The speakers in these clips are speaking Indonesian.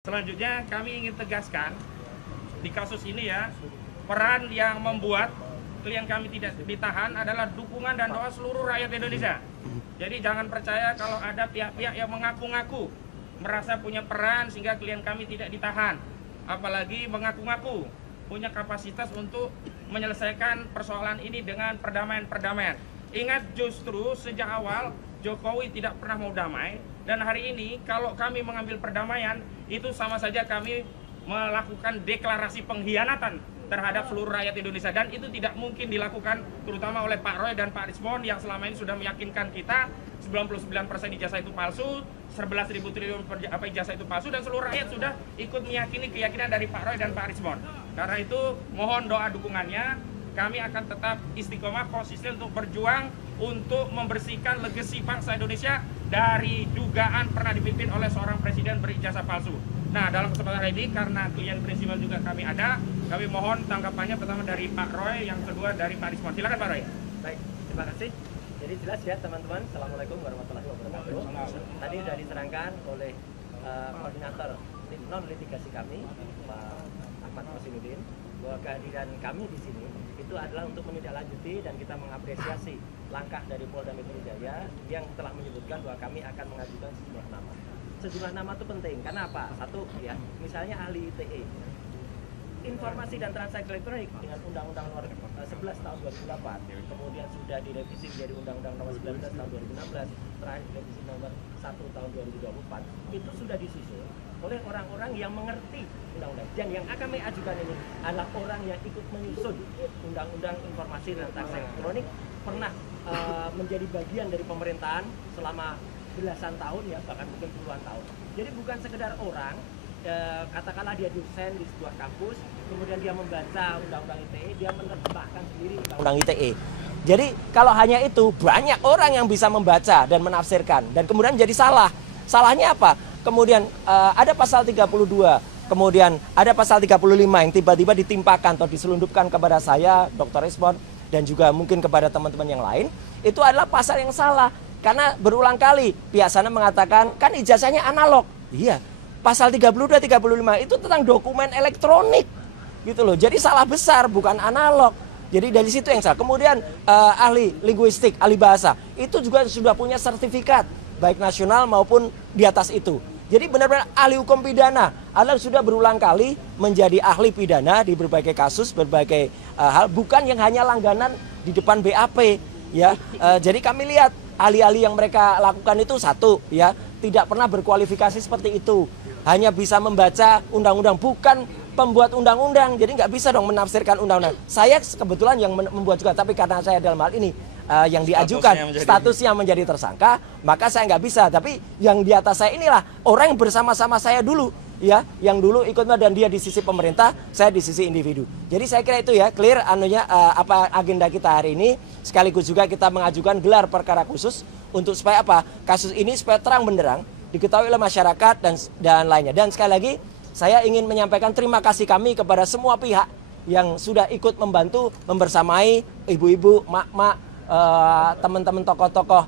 Selanjutnya kami ingin tegaskan di kasus ini ya, peran yang membuat klien kami tidak ditahan adalah dukungan dan doa seluruh rakyat Indonesia. Jadi jangan percaya kalau ada pihak-pihak yang mengaku-ngaku merasa punya peran sehingga klien kami tidak ditahan. Apalagi mengaku-ngaku punya kapasitas untuk menyelesaikan persoalan ini dengan perdamaian-perdamaian. Ingat, justru sejak awal Jokowi tidak pernah mau damai, dan hari ini kalau kami mengambil perdamaian itu sama saja kami melakukan deklarasi pengkhianatan terhadap seluruh rakyat Indonesia, dan itu tidak mungkin dilakukan terutama oleh Pak Roy dan Pak Rismon yang selama ini sudah meyakinkan kita 99% ijazah itu palsu, 11.000 triliun ijazah itu palsu, dan seluruh rakyat sudah ikut meyakini keyakinan dari Pak Roy dan Pak Rismon. Karena itu mohon doa dukungannya. Kami akan tetap istiqomah konsisten untuk berjuang untuk membersihkan legasi bangsa Indonesia dari dugaan pernah dipimpin oleh seorang presiden berijazah palsu. Nah, dalam kesempatan hari ini karena klien prinsipal juga kami ada, kami mohon tanggapannya pertama dari Pak Roy, yang kedua dari Pak Rismon. Silakan Pak Roy. Baik, terima kasih. Jadi jelas ya teman-teman. Assalamualaikum warahmatullahi wabarakatuh. Tadi sudah diterangkan oleh koordinator non litigasi kami, Pak Ahmad Kosinuddin, bahwa kehadiran kami di sini itu adalah untuk menindaklanjuti dan kita mengapresiasi langkah dari Polda Metro Jaya yang telah menyebutkan bahwa kami akan mengajukan sejumlah nama. Sejumlah nama itu penting, karena apa? Satu ya, misalnya ahli ITE, informasi dan transaksi elektronik dengan Undang-Undang Nomor 11 Tahun 2008, kemudian sudah direvisi menjadi Undang-Undang Nomor 19 Tahun 2016, terakhir direvisi Nomor 1 Tahun 2024, itu sudah disusun oleh orang-orang yang mengerti undang-undang, dan yang akan mengajukan ini adalah orang yang ikut menyusun Undang-Undang Informasi dan Transaksi Elektronik, pernah menjadi bagian dari pemerintahan selama belasan tahun ya, bahkan mungkin puluhan tahun. Jadi bukan sekedar orang, katakanlah dia dosen di sebuah kampus, kemudian dia membaca Undang-Undang ITE, dia menerjemahkan sendiri Undang-Undang ITE. Jadi kalau hanya itu, banyak orang yang bisa membaca dan menafsirkan, dan kemudian menjadi salah. Salahnya apa? Kemudian ada pasal 32, kemudian ada pasal 35 yang tiba-tiba ditimpakan atau diselundupkan kepada saya, Dr. Rismon, dan juga mungkin kepada teman-teman yang lain. Itu adalah pasal yang salah, karena berulang kali pihak sana mengatakan, kan ijazahnya analog. Iya, pasal 32, 35 itu tentang dokumen elektronik, gitu loh. Jadi salah besar, bukan analog. Jadi dari situ yang salah. Kemudian ahli linguistik, ahli bahasa, itu juga sudah punya sertifikat, baik nasional maupun di atas itu. Jadi benar-benar ahli hukum pidana, adalah sudah berulang kali menjadi ahli pidana di berbagai kasus, berbagai hal, bukan yang hanya langganan di depan BAP. Ya, jadi kami lihat ahli-ahli yang mereka lakukan itu satu, ya, tidak pernah berkualifikasi seperti itu, hanya bisa membaca undang-undang, bukan pembuat undang-undang. Jadi nggak bisa dong menafsirkan undang-undang. Saya kebetulan yang membuat juga, tapi karena saya dalam hal ini yang diajukan statusnya menjadi tersangka, maka saya nggak bisa. Tapi yang di atas saya inilah orang yang bersama-sama saya dulu, ya, yang dulu ikut, dan dia di sisi pemerintah, saya di sisi individu. Jadi saya kira itu ya, clear anunya apa agenda kita hari ini. Sekaligus juga kita mengajukan gelar perkara khusus untuk supaya apa? Kasus ini supaya terang benderang diketahui oleh masyarakat dan lainnya. Dan sekali lagi saya ingin menyampaikan terima kasih kami kepada semua pihak yang sudah ikut membantu membersamai ibu-ibu, mak-mak, teman-teman tokoh-tokoh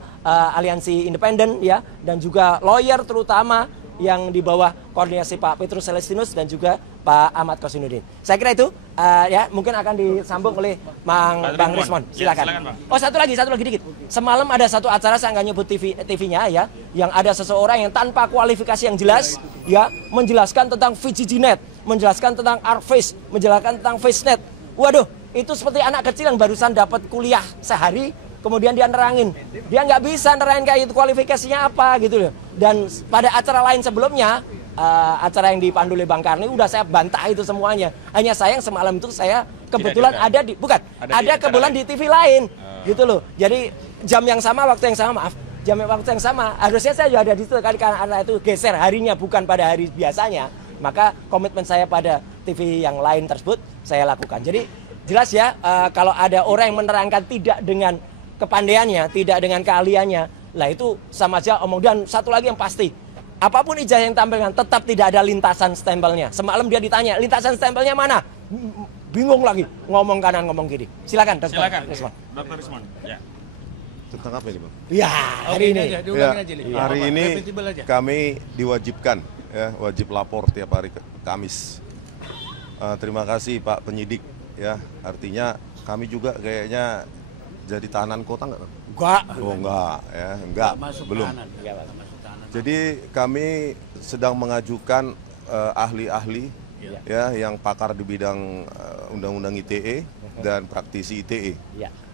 aliansi independen, ya, dan juga lawyer terutama yang di bawah koordinasi Pak Petrus Celestinus dan juga Pak Ahmad Kosinuddin. Saya kira itu ya, mungkin akan disambung oleh Bang Rismon. Silakan. Ya, silakan, oh, satu lagi dikit. Semalam ada satu acara, saya nggak nyebut TV-nya ya, yang ada seseorang yang tanpa kualifikasi yang jelas, ya, menjelaskan tentang VGGNet, menjelaskan tentang ArcFace, menjelaskan tentang FaceNet. Waduh, itu seperti anak kecil yang barusan dapat kuliah sehari, kemudian dia nerangin. Dia nggak bisa nerangin kayak itu kualifikasinya apa gitu loh. Dan pada acara lain sebelumnya, acara yang dipandu oleh Bang Karni, udah saya bantah itu semuanya. Hanya sayang semalam itu saya kebetulan ada di, bukan, ada kebetulan di TV lain, gitu loh. Jadi jam yang sama, waktu yang sama, maaf, jam waktu yang sama. Harusnya saya juga ada di situ, karena itu geser harinya bukan pada hari biasanya. Maka komitmen saya pada TV yang lain tersebut saya lakukan. Jadi jelas ya, kalau ada orang yang menerangkan tidak dengan kepandaiannya, tidak dengan keahliannya, lah itu sama aja omong. Dan satu lagi yang pasti, apapun ijazah yang tampilkan tetap tidak ada lintasan stempelnya. Semalam dia ditanya, lintasan stempelnya mana? Bingung lagi, ngomong kanan ngomong kiri. Silakan, Dr. Rismon. Dr. Rismon. Ya. Tentang apa ini, Bang? Ya, hari ini. Hari ini kami diwajibkan ya, wajib lapor tiap hari Kamis. Terima kasih Pak Penyidik, ya. Artinya kami juga kayaknya jadi tahanan kota nggak? Enggak. Oh enggak, ya, enggak, belum. Jadi kami sedang mengajukan ahli-ahli, ya, yang pakar di bidang undang-undang ITE dan praktisi ITE,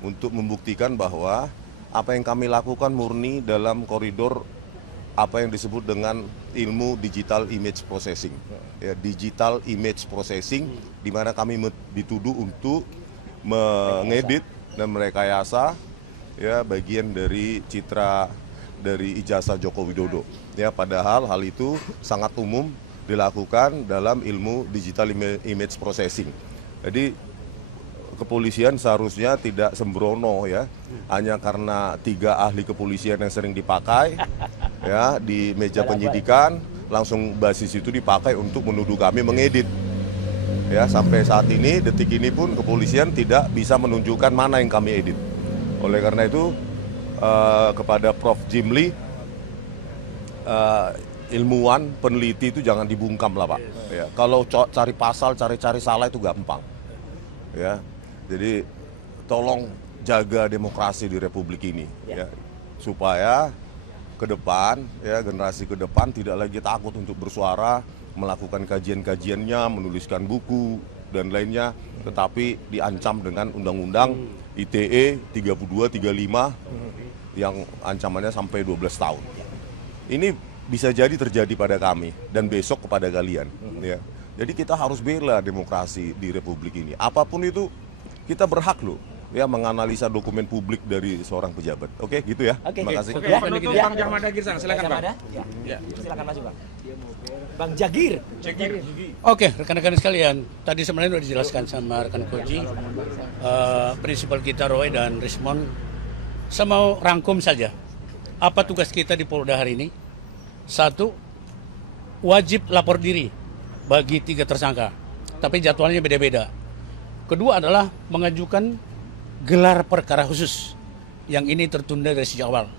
untuk membuktikan bahwa apa yang kami lakukan murni dalam koridor apa yang disebut dengan ilmu digital image processing, ya, digital image processing, di mana kami dituduh untuk mengedit dan merekayasa, ya, bagian dari citra dari ijazah Joko Widodo, ya, padahal hal itu sangat umum dilakukan dalam ilmu digital image processing. Jadi kepolisian seharusnya tidak sembrono, ya, hanya karena 3 ahli kepolisian yang sering dipakai, ya, di meja penyidikan, langsung basis itu dipakai untuk menuduh kami mengedit. Ya, sampai saat ini, detik ini pun kepolisian tidak bisa menunjukkan mana yang kami edit. Oleh karena itu, kepada Prof. Jimli, ilmuwan, peneliti itu jangan dibungkam lah, Pak. Ya, kalau cari pasal, cari salah itu gampang. Ya, jadi tolong jaga demokrasi di Republik ini, ya, supaya ke depan, ya, generasi ke depan tidak lagi takut untuk bersuara, melakukan kajian-kajiannya, menuliskan buku dan lainnya, tetapi diancam dengan undang-undang ITE 32-35 yang ancamannya sampai 12 tahun. Ini bisa jadi terjadi pada kami dan besok kepada kalian, ya. Jadi kita harus bela demokrasi di Republik ini. Apapun itu kita berhak loh, ya, menganalisa dokumen publik dari seorang pejabat. Oke, gitu ya. Terima kasih. Oke, penutup Bang Jahmada Girsang, silakan Bang. Silakan masuk, Bang. Bang Jagir. Oke, rekan-rekan sekalian, tadi sebenarnya sudah dijelaskan sama rekan Koji, prinsipal kita Roy dan Rismon. Saya mau rangkum saja. Apa tugas kita di Polda hari ini? 1, wajib lapor diri bagi 3 tersangka, tapi jadwalnya beda-beda. Kedua adalah mengajukan gelar perkara khusus, yang ini tertunda dari sejak awal.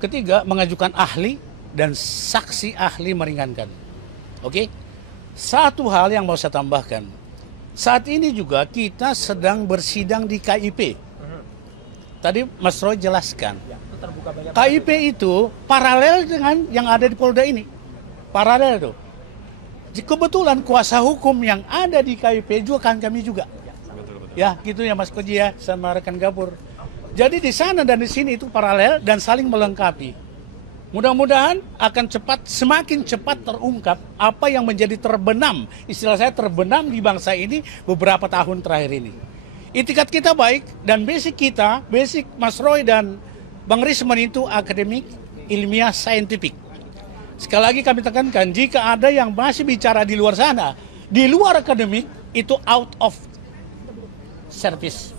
Ketiga, mengajukan ahli dan saksi ahli meringankan. Oke? Satu hal yang mau saya tambahkan, saat ini juga kita sedang bersidang di KIP. Tadi Mas Roy jelaskan, KIP itu paralel dengan yang ada di Polda ini. Paralel tuh. Kebetulan kuasa hukum yang ada di KIP juga kan kami juga. Ya, gitu ya Mas Koji ya, sama rekan Gapur. Jadi di sana dan di sini itu paralel dan saling melengkapi. Mudah-mudahan akan semakin cepat terungkap apa yang menjadi terbenam, istilah saya terbenam di bangsa ini beberapa tahun terakhir ini. Itikat kita baik dan basic Mas Roy dan Bang Risman itu akademik, ilmiah, saintifik. Sekali lagi kami tekankan, jika ada yang masih bicara di luar sana, di luar akademik, itu out of service.